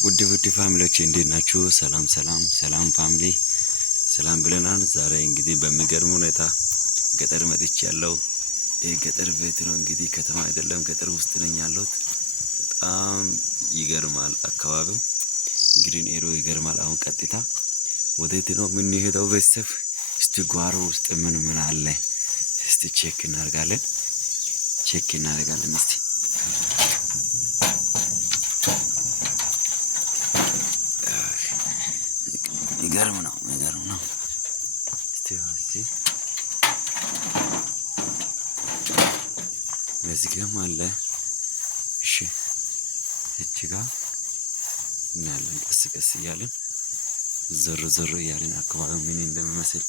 ውድ ፋሚሊዎች እንዴት ናችሁ? ሰላም ፋሚሊ ሰላም ብለናል። ዛሬ እንግዲህ በሚገርም ሁኔታ ገጠር መጥቻለሁ። ገጠር ቤት ነው እንግዲህ ከተማ አይደለም፣ ገጠር ውስጥ ነኝ ያለሁት። በጣም ይገርማል አካባቢው። እንግዲህ ኤሮ ይገርማል። አሁን ቀጥታ ወዴት ነው የምንሄደው? ቤተሰብ እስቲ ጓሮ ውስጥ ምን አለ እስቲ ቼክ እናደርጋለን። እስቲ ይገርም ነው። እስቲ በዚህ ጋርም አለ። እሺ እቺ ጋር እናያለን። ቀስ እያለን ዘር እያለን አካባቢው ምን እንደሚመስል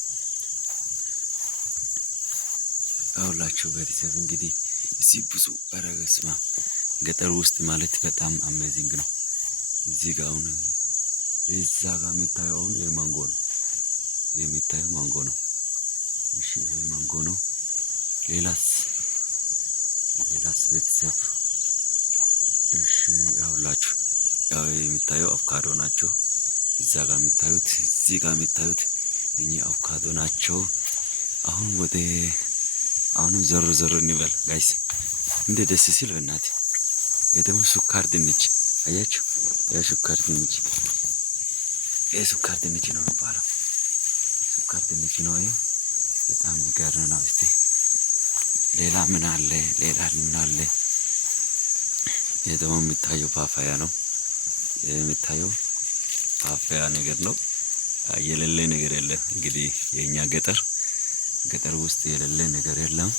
አውላችሁ ቤተሰብ እንግዲህ እዚህ ብዙ አረጋስማ ገጠር ውስጥ ማለት በጣም አሜዚንግ ነው። እዚህ ጋር አሁን እዛ ጋር የሚታየው አሁን የሚታየው ማንጎ ነው። እሺ ይሄ ማንጎ ነው። ሌላስ ቤተሰብ እሺ አውላችሁ ያው የሚታየው አቮካዶ ናቸው። እዛ ጋር የሚታዩት እዚህ ጋር የሚታዩት እኚህ አቮካዶ ናቸው። አሁንም ዘር እንበል ጋይስ። እንደ ደስ ሲል በእናትህ የደሞ ሱካር ድንች አያችሁ? ያ ሱካር ድንች ነው የሚባለው። ሱካር ድንች ነው ይሄ። በጣም ይገርም ነው። እስቲ ሌላ ምን አለ? ይሄ ደግሞ የሚታየው ፓፓያ ነው። የሚታየው ፓፓያ ነገር ነው። የሌለ ነገር የለም። እንግዲህ የኛ ገጠር ውስጥ የሌለ ነገር የለም።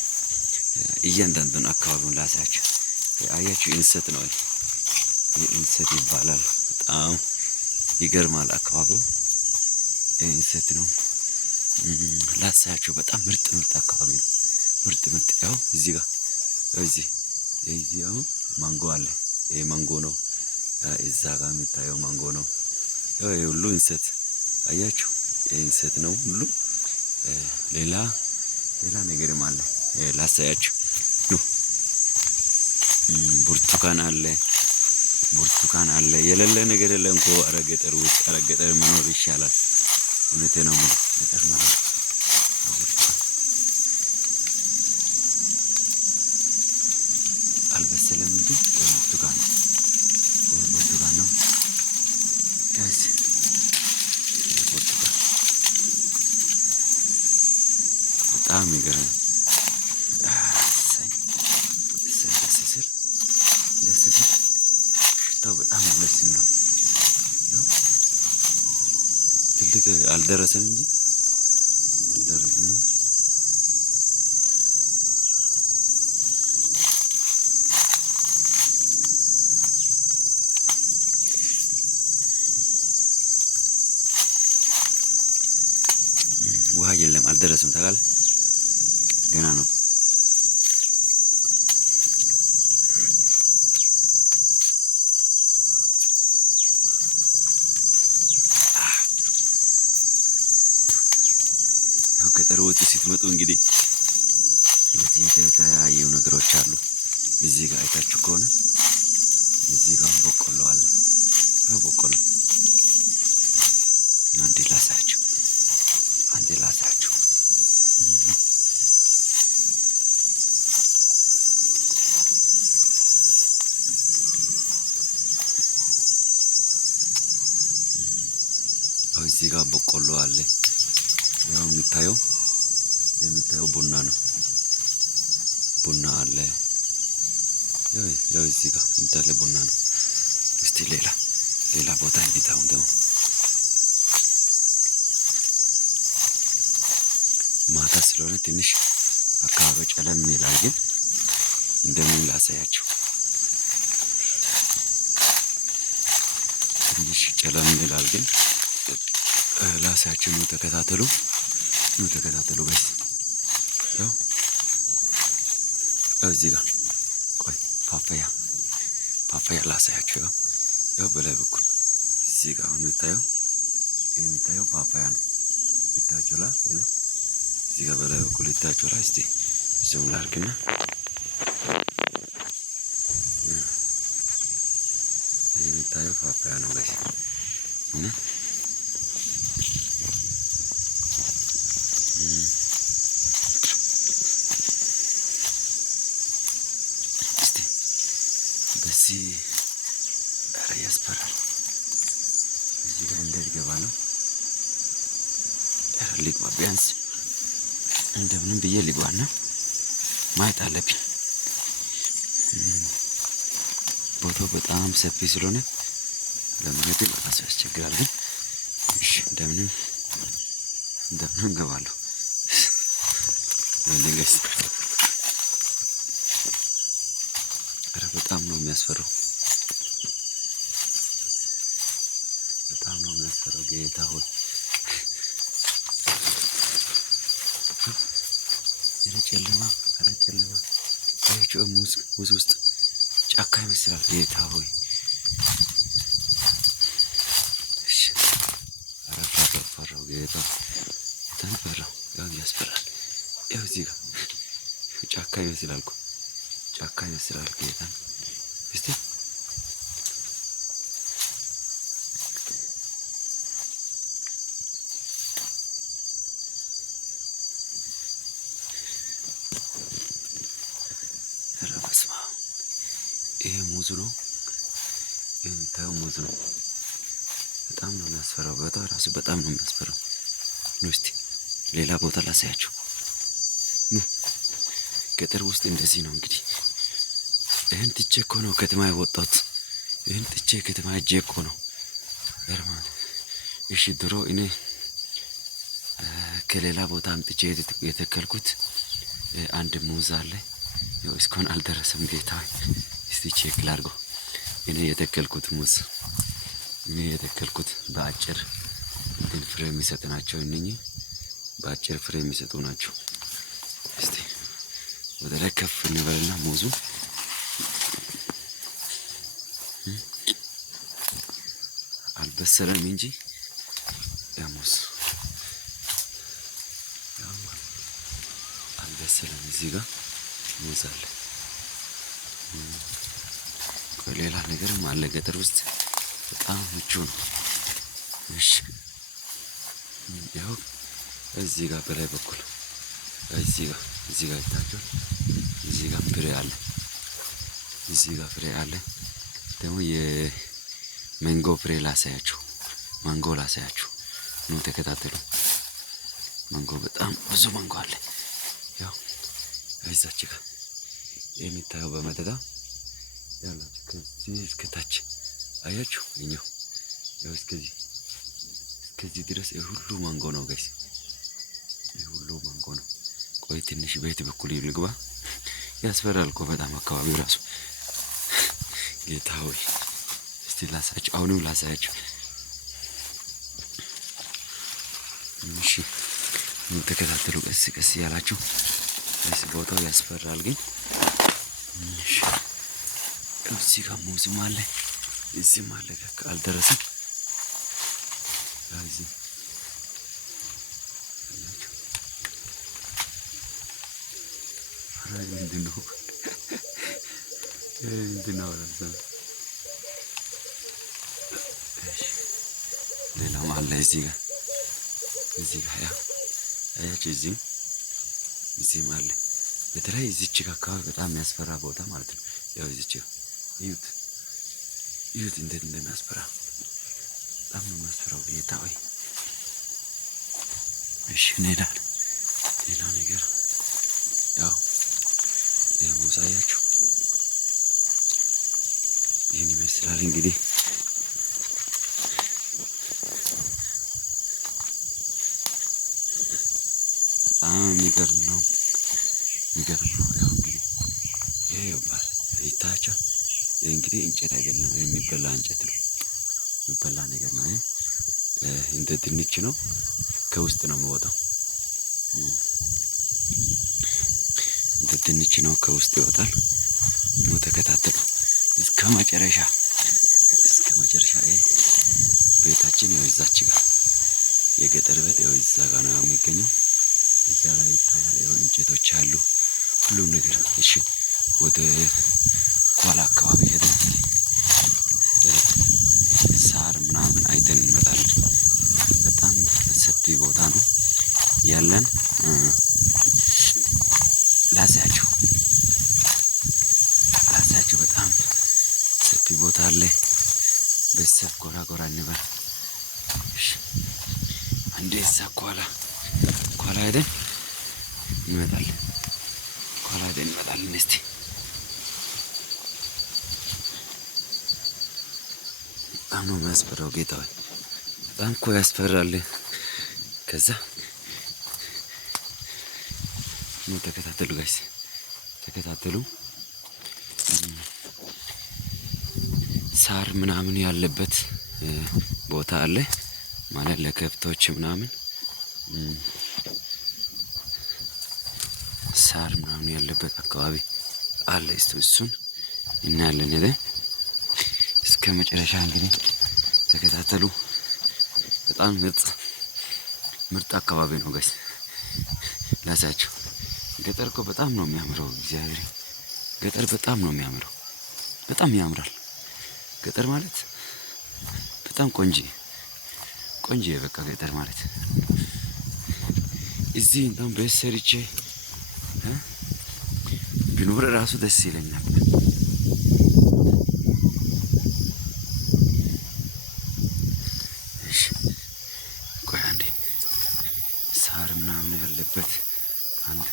እያንዳንዱን አካባቢውን ላሳችሁ። አያችሁ እንሰት ነው። ይሄ እንሰት ይባላል። በጣም ይገርማል አካባቢው። እንሰት ነው ላሳችሁ። በጣም ምርጥ አካባቢ ነው። ምርጥ ያው እዚህ ጋር እዚህ አሁን ማንጎ አለ። ይሄ ማንጎ ነው። እዛ ጋር የሚታየው ማንጎ ነው። ያው ይሄ ሁሉ እንሰት አያችሁ? እንሰት ነው ሁሉ። ሌላ ነገርም አለ ላሳያችሁ። ብርቱካን አለ። የሌለ ነገር የለም እኮ። ኧረ ገጠር ውስጥ ገጠር መኖር ይሻላል። እውነቴ ነው። ገጠር መኖር አልበሰለም እንጂ ብርቱካን ነው ጋይስ። ብርቱካን በጣም ይገርም። ደስ ሲል ሽታው በጣም ደስ ነው። ትልቅ አልደረሰም እንጂ ውሃ የለም፣ አልደረሰም። ታውቃለህ ገና ነው። ያው ገጠር ውስጥ ስትመጡ እንግዲህ እዚህ የተለያዩ ነገሮች አሉ። እዚህ ጋር አይታችሁ ከሆነ እዚህ ጋር በቆሎ አለ። በቆሎ አንዴ ላሳያችሁ። እዚህ ጋር በቆሎ አለ። ያው የሚታየው ቡና ነው። ቡና አለ። ያው እዚህ ጋር እንዳለ ቡና ነው። እስቲ ሌላ ቦታ እንዲታው ደግሞ ማታ ስለሆነ ትንሽ አካባቢ ጨለም ይላል፣ ግን እንደምን ላሳያችሁ። ትንሽ ጨለም ይላል ግን ላሳያችሁ። ተከታተሉ ጋይስ። ያው እዚህ ጋር ቆይ ፓፓያ ላሳያችሁ። ያው በላይ በኩል እዚህ ጋር አሁን የሚታየው ፓፓያ ነው። ይታያችኋል። እዚህ ጋር በላይ በኩል ይታያችኋል። እስቲ ዙም ላድርግና የሚታየው ፓፓያ ነው ጋይስ እና እስቲ በዚህ ኧረ ያስፈራል። እዚህ ጋር እንደልገባ ነው። ኧረ ልግባ ቢያንስ እንደምንም ብዬ ልግባና ማየት አለብኝ። ቦታው በጣም ሰፊ ስለሆነ ለማየት ራሱ ያስቸግራል። ግን እሺ እንደምንም እገባለሁ። ለንገስ ኧረ በጣም ነው የሚያስፈራው። በጣም ነው የሚያስፈራው። ጌታ ሆይ ጨለማ ሙዝ ውስጥ ጫካ ይመስላል። ጌታ ሆይ እሺ ፈራው ጌታ ፈራው። ያው ያስፈራል። ያው እዚህ ጋር ጫካ ይመስላል እኮ ጫካ ይመስላል። ጌታ እስቲ ይሄ ሙዝ ነው የምታየው ሙዝ ነው። በጣም ነው የሚያስፈራው። ቦታው ራሱ በጣም ነው የሚያስፈራው። እስቲ ሌላ ቦታ ላሳያችሁ። ገጠር ውስጥ እንደዚህ ነው እንግዲህ። ይህን ትቼ እኮ ነው ከተማ የወጣሁት። ይህን ትቼ ከተማ ሄጄ እኮ ነው ገርማል። እሺ ድሮ እኔ ከሌላ ቦታ አምጥቼ የተከልኩት አንድ ሙዝ አለ። ያው እስካሁን አልደረሰም። ጌታ እስቲ ቼክ ላድርገው። እኔ የተከልኩት ሙዝ በአጭር እንትን ፍሬ የሚሰጥ ናቸው። እነኚህ በአጭር ፍሬ የሚሰጡ ናቸው። እስቲ ወደ ላይ ከፍ እንበልና ሙዙ አልበሰለም እንጂ ሙዝ አልበሰለም። እዚህ ጋር ሙዝ አለ። ሌላ ነገርም አለ። ገጠር ውስጥ በጣም ምቹ ነው። እሺ ያው እዚህ ጋር በላይ በኩል እዚህ ጋር ይታያል። እዚህ ጋር ፍሬ አለ። ደግሞ የማንጎ ፍሬ ላሳያችሁ። ነው ተከታተሉ። ማንጎ በጣም ብዙ ማንጎ አለ። ያው እዛች ጋር የሚታየው በመደዳ ያላችሁ ከዚህ እስከታች አያችሁ። እኛው ያው እስከዚህ ድረስ የሁሉ ማንጎ ነው ጋይስ፣ የሁሉ ማንጎ ነው። ቆይ ትንሽ ቤት በኩል ልግባ። ያስፈራል እኮ በጣም አካባቢው ራሱ። ጌታ ሆይ እስቲ ላሳያችሁ፣ አሁንም ላሳያችሁ። እሺ ምን ተከታተሉ፣ ቀስ ያላችሁ። ቦታው ያስፈራል ግን እሺ እዚህ ጋር ሙዝም አለ፣ እዚህም አለ። አልደረሰም። እዚህ ምንድን ነው ሌላም አለ እዚህ ጋር ያው አያችሁ፣ እዚህም አለ። በተለይ እዚች ጋር አካባቢ በጣም የሚያስፈራ ቦታ ማለት ነው። ያው እዚች ጋር እዩት እንዴት እንደሚያስፈራ። በጣም ነው የሚያስፈራው። ጌታ ሆይ እሺ እንሄዳለን። ሌላ ነገር ያው ሙዝ አያችሁ፣ ይህን ይመስላል እንግዲህ። በጣም የሚገርም ነው። ያው እንግዲህ ይሄ ይባል ይታያቸው። ይህ እንግዲህ እንጨት አይደለም፣ የሚበላ እንጨት ነው። የሚበላ ነገር ነው። እንደ ድንች ነው፣ ከውስጥ ነው የሚወጣው። እንደ ድንች ነው፣ ከውስጥ ይወጣል። ነው ተከታተሉ እስከ መጨረሻ። ይሄ ቤታችን ያው እዛች ጋር የገጠር ቤት ያው እዛ ጋር ነው የሚገኘው። እዛ ላይ ይታያል። ያው እንጨቶች አሉ፣ ሁሉም ነገር። እሺ ወደ ኋላ አካባቢ ሄደን እዛ ያለን ላሳያችሁ በጣም ሰፊ ቦታ አለ። ቤተሰብ ጎራ ጎራ እንበል። አንዴ እዛ ኋላ ሄደን እንመጣለን። እስቲ በጣም ነው የሚያስፈራው ጌታ ሆይ፣ በጣም እኮ ያስፈራል። ከዛ ተከታተሉ ጋይስ፣ ተከታተሉ። ሳር ምናምን ያለበት ቦታ አለ ማለት ለከብቶች ምናምን ሳር ምናምን ያለበት አካባቢ አለ። እሱን እናያለን። እስከ መጨረሻ እንግዲህ ተከታተሉ። በጣም ምርጥ አካባቢ ነው ጋይስ። ላሳያችሁ። ገጠር እኮ በጣም ነው የሚያምረው። እግዚአብሔር ገጠር በጣም ነው የሚያምረው። በጣም ያምራል። ገጠር ማለት በጣም ቆንጆ በቃ ገጠር ማለት እዚህ እንደውም ቤት ሰርቼ ቢኖር ራሱ ደስ ይለኛል። እሺ ቆይ አንዴ ሳር ምናምን ያለበት አንድ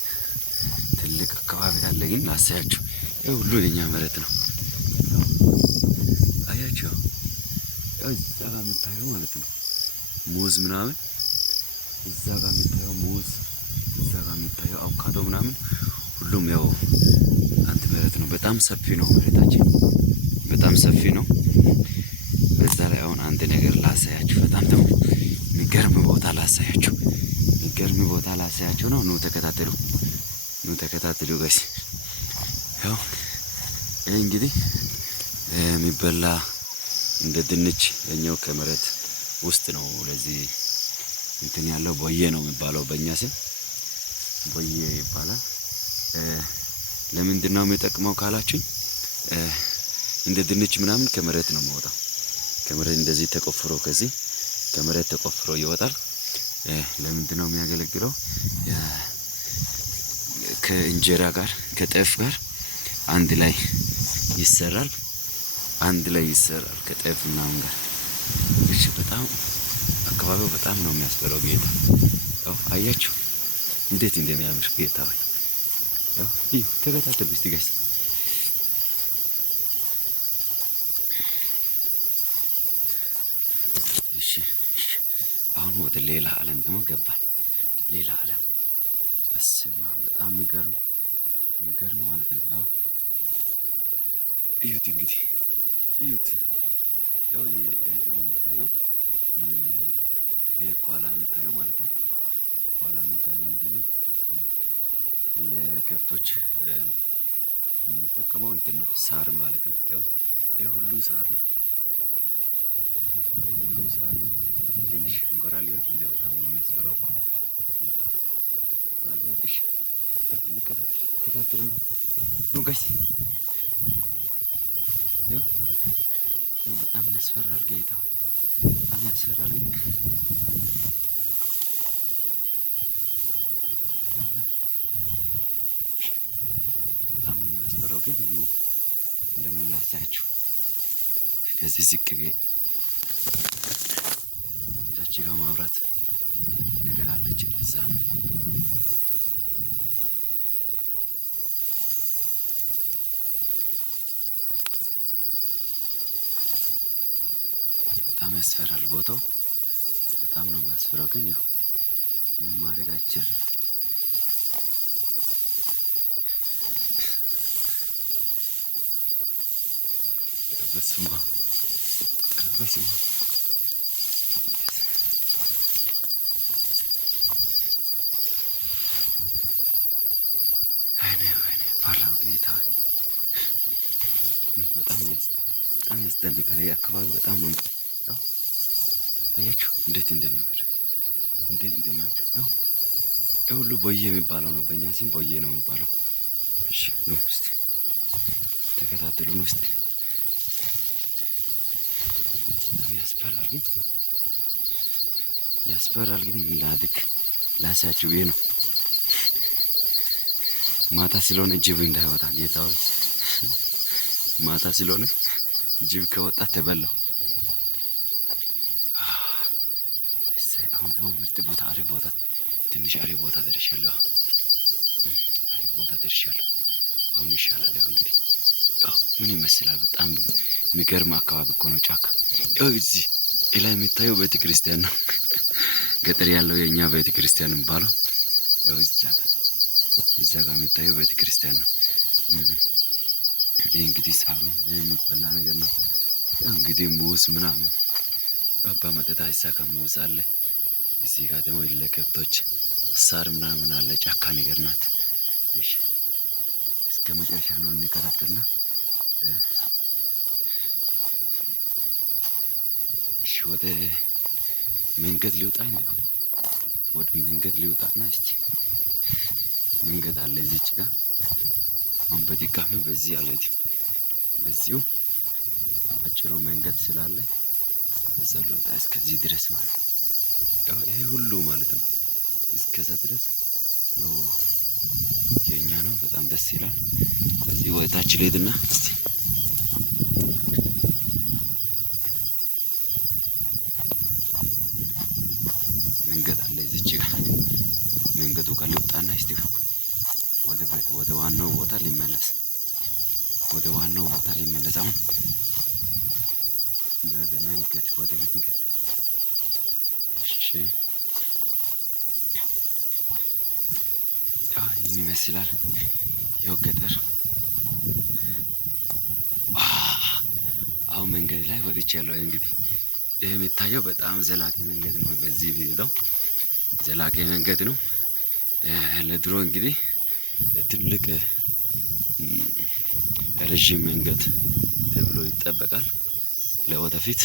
ትልቅ አካባቢ አለ። ግን ላሳያችሁ። ይሄ ሁሉ የኛ መሬት ነው። አያችሁ፣ እዛ ጋር የምታየው ማለት ነው ሙዝ ምናምን፣ እዛ ጋር የምታየው ሙዝ፣ እዛ ጋር የምታየው አቮካዶ ምናምን ሁሉም ያው አንድ መሬት ነው። በጣም ሰፊ ነው መሬታችን፣ በጣም ሰፊ ነው። በዛ ላይ አሁን አንድ ነገር ላሳያችሁ። በጣም ደግሞ የሚገርም ቦታ ላሳያችሁ ነው። ኑ ተከታተሉ ጋይስ። ያው ይሄ እንግዲህ የሚበላ እንደ ድንች የኛው ከመሬት ውስጥ ነው። ለዚህ እንትን ያለው ቦዬ ነው የሚባለው በእኛ ስም ቦዬ ይባላል። ለምንድን ነው የሚጠቅመው ካላችሁኝ፣ እንደ ድንች ምናምን ከመሬት ነው የሚወጣው። ከመሬት እንደዚህ ተቆፍሮ ከዚህ ከመሬት ተቆፍሮ ይወጣል። ለምንድን ነው የሚያገለግለው? ከእንጀራ ጋር ከጤፍ ጋር አንድ ላይ ይሰራል። ከጤፍ ምናምን ጋር። እሺ በጣም አካባቢው በጣም ነው የሚያስፈራው ጌታ። ያው አያችሁ እንዴት እንደሚያምር ጌታ ሆይ። ያው ተከታተሉ እስቲ ጋይስ። እሺ አሁን ወደ ሌላ ዓለም ደግሞ ገባን። ሌላ ዓለም በስማ በጣም የሚገርም ማለት ነው። ያው እዩት እንግዲህ እዩት። ያው ይሄ ደግሞ የሚታየው ይሄ ኋላ የሚታየው ማለት ነው። ኋላ የሚታየው ምንድን ነው? ለከብቶች የምንጠቀመው እንትን ነው፣ ሳር ማለት ነው። ያው ይሄ ሁሉ ሳር ነው። ትንሽ ጎራ ሊሆን እንደ በጣም ነው የሚያስፈራው እኮ ጌታ ሆይ። ጎራ ሊሆን እሺ፣ ያው ተከታተሉ ነው ጋይስ። ያው በጣም ያስፈራል ጌታ ሆይ፣ በጣም ያስፈራል። ግን በጣም ነው የሚያስፈራው። ግን እንደምን ላሳያችሁ። ከዚህ ዝቅ ብዬ እዛች ጋር ማብራት ነገር አለች፣ ለዛ ነው። በጣም ያስፈራል ቦታው፣ በጣም ነው የሚያስፈራው። ግን ያው ምንም ማድረግ አይቻልም። በስመ አብ ወይኔ ፈራሁ ጌታ ሆይ። በጣም ያስደንቃል። ይሄ አካባቢ በጣም ነው። ያው አያችሁ እንዴት እንደሚያምር ያው ይሄ ሁሉ ቦዬ የሚባለው ነው። በእኛ ስም ቦዬ ነው የሚባለው። እሺ ነው እስቲ ተከታተሉን ውስጥ ያስፈራል። ግን ምን ላድርግ? ላሳያችሁ ብዬ ነው። ማታ ስለሆነ ጅብ እንዳይወጣ ጌታው፣ ማታ ስለሆነ ጅብ ከወጣ ተበላው። አሁን ደግሞ ምርጥ ቦታ፣ አሪፍ ቦታ፣ ትንሽ አሪፍ ቦታ ደርሻለሁ። አሪፍ ቦታ ደርሻለሁ። አሁን ይሻላል። ያው እንግዲህ ያው ምን ይመስላል? በጣም የሚገርም አካባቢ እኮ ነው። ጫካ ያው እዚህ ላይ የሚታየው ቤተክርስቲያን ነው። ገጠር ያለው የኛ ቤተክርስቲያን የሚባለው ያው እዛ ጋር የሚታየው ቤተክርስቲያን ነው። ይህ እንግዲህ ሳሩን የሚበላ ነገር ነው። ያው እንግዲህ ሙዝ ምናምን ያው በመጠጣ ይሳካ ሙዝ አለ። እዚህ ጋር ደግሞ ለከብቶች ሳር ምናምን አለ። ጫካ ነገር ናት። እሺ እስከ መጨረሻ ነው እንከታተልና እሺ ወደ መንገድ ሊወጣ ነው። ወደ መንገድ ሊወጣና እስቲ መንገድ አለ እዚች ጋር። አሁን በድጋሚ በዚህ አልሄድም። በዚሁ አጭሩ መንገድ ስላለ በዛው ልውጣ እስከዚህ ድረስ ማለት ነው። ያው ይሄ ሁሉ ማለት ነው እስከዛ ድረስ ያው የኛ ነው። በጣም ደስ ይላል። ስለዚህ ወደታች ልሄድና እስቲ መንገድ አለ እዚች ጋር። መንገዱ ጋር ልውጣና እስቲ ወደ ዋናው ቦታ ሊመለስ አሁን ወደ መንገድ እሺ ይህን ይመስላል ያው ገጠር። አሁን መንገድ ላይ ወጥቻለሁ። እንግዲህ ይህ የሚታየው በጣም ዘላቂ መንገድ ነው። በዚህ ሄደው ዘላቂ መንገድ ነው። ለድሮ እንግዲህ ትልቅ ረዥም መንገድ ተብሎ ይጠበቃል። ለወደፊት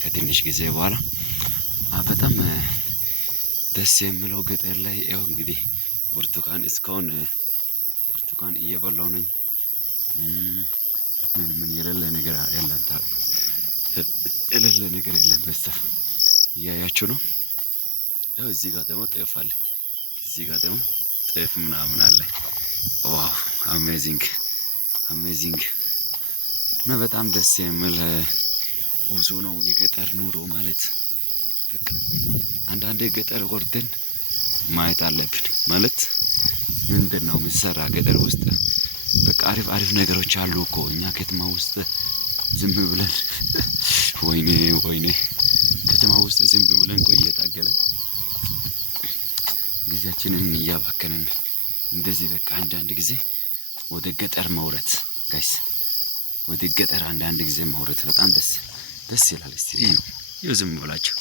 ከትንሽ ጊዜ በኋላ በጣም ደስ የሚለው ገጠር ላይ ያው እንግዲህ ብርቱካን እስካሁን ብርቱካን እየበላው ነኝ። ምን የሌለ ነገር የለም። የሌለ ነገር የለም። በስተፍ እያያችሁ ነው። ያው እዚህ ጋር ደግሞ ጤፍ አለ። እዚህ ጋር ደግሞ ጤፍ ምናምን አለ። ዋው አሜዚንግ እና በጣም ደስ የሚል ጉዞ ነው የገጠር ኑሮ ማለት። በቃ አንዳንዴ ገጠር ወርደን ማየት አለብን ማለት ምንድን ነው የሚሰራ ገጠር ውስጥ በቃ አሪፍ ነገሮች አሉ እኮ። እኛ ከተማ ውስጥ ዝም ብለን ወይኔ ከተማ ውስጥ ዝም ብለን እየታገለን ጊዜያችንን እያባከንን እንደዚህ በቃ አንዳንድ ጊዜ ወደ ገጠር መውረድ ጋይስ፣ ወደ ገጠር አንዳንድ ጊዜ መውረድ በጣም ደስ ይላል። እስቲ እዩ ዝም ብላችሁ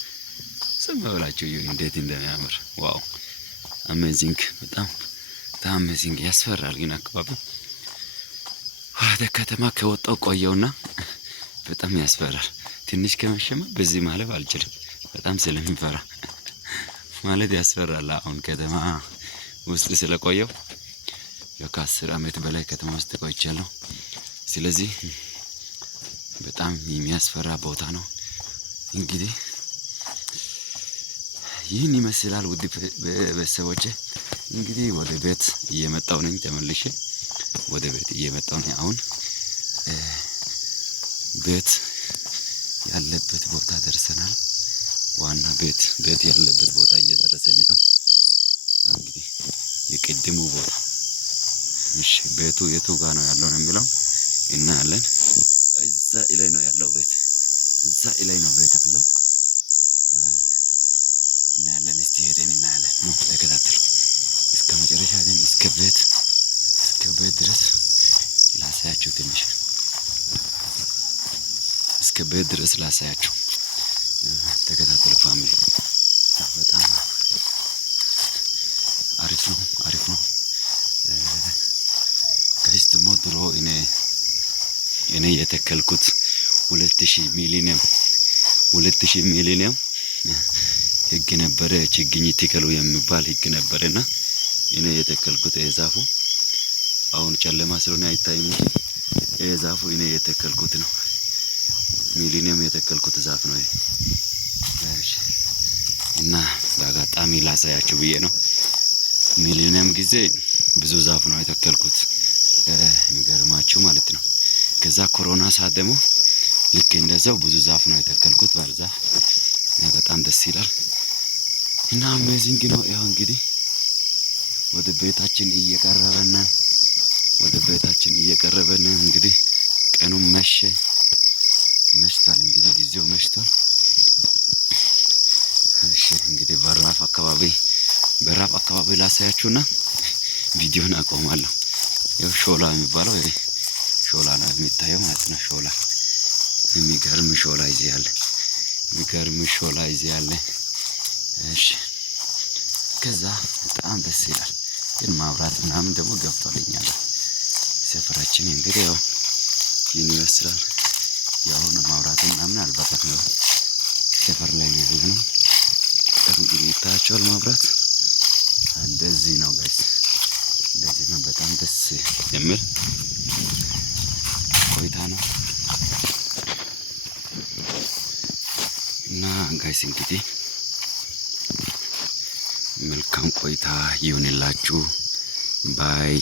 እዩ እንዴት እንደሚያምር ዋው አሜዚንግ፣ በጣም አሜዚንግ። ያስፈራል ግን አካባቢ ወደ ከተማ ከወጣው ቆየውና በጣም ያስፈራል። ትንሽ ከመሸማ በዚህ ማለፍ አልችልም በጣም ስለሚፈራ ማለት ያስፈራል። አሁን ከተማ ውስጥ ስለቆየው ከ10 ዓመት በላይ ከተማ ውስጥ ቆይቻለሁ። ስለዚህ በጣም የሚያስፈራ ቦታ ነው። እንግዲህ ይህን ይመስላል ውድ ቤተሰቦቼ። እንግዲህ ወደ ቤት እየመጣሁ ነኝ። ተመልሼ ወደ ቤት እየመጣሁ ነኝ። አሁን ቤት ያለበት ቦታ ደርሰናል። ዋና ቤት ያለበት ቦታ እየደረሰን ነው። እንግዲህ የቅድሙ ቦታ እሺ፣ ቤቱ የቱ ጋር ነው ያለው ነው የሚለው እናያለን። እዛ ላይ ነው ያለው ቤት፣ እዛ ላይ ነው ቤት ያለው እናያለን። እስቲ ሄደን እናያለን። ተከታተሉ እስከ መጨረሻ ሄደን እስከ ቤት ድረስ ላሳያችሁ። ትንሽ እስከ ቤት ድረስ ላሳያችሁ። ተከታተሉ ፋሚሊ። በጣም አሪፍ ነው። ጋይስ ደግሞ ድሮ እኔ የተከልኩት 2000 ሚሊኒየም ህግ ነበረ። ችግኝ ትከሉ የሚባል ህግ ነበረና እኔ የተከልኩት የዛፉ አሁን ጨለማ ስለሆነ አይታይም እንጂ የዛፉ እኔ የተከልኩት ነው። ሚሊኒየም የተከልኩት ዛፍ ነው እና በአጋጣሚ ላሳያችሁ ብዬ ነው። ሚሊኒየም ጊዜ ብዙ ዛፍ ነው የተከልኩት የሚገርማችሁ ማለት ነው። ከዛ ኮሮና ሰዓት ደግሞ ልክ እንደዛው ብዙ ዛፍ ነው የተከልኩት ባህር ዛፍ በጣም ደስ ይላል እና አሜዚንግ ነው። ያው እንግዲህ ወደ ቤታችን እየቀረበን እንግዲህ ቀኑም መሽቷል እንግዲህ ጊዜው መሽቷል። እሺ እንግዲህ በራፍ አካባቢ ላሳያችሁና ቪዲዮን አቆማለሁ። ያው ሾላ የሚባለው ሾላ ነው የሚታየው ማለት ነው። ሾላ የሚገርም ሾላ እዚህ ያለ እሺ ከዛ በጣም ደስ ይላል። ግን ማብራት ምናምን ደግሞ ገብቷልኛል። ሰፈራችን እንግዲህ ያው ይመስላል። ያው ማብራት ምናምን አልበራም። ያው ሰፈር ላይ ነው ያለነው። እንግዲህ ይታያችኋል ማብራት እንደዚህ ነው ጋይስ፣ እንደዚህ ነው። በጣም ደስ የሚል ቆይታ ነው እና ጋይስ እንግዲህ መልካም ቆይታ ይሁንላችሁ ባይ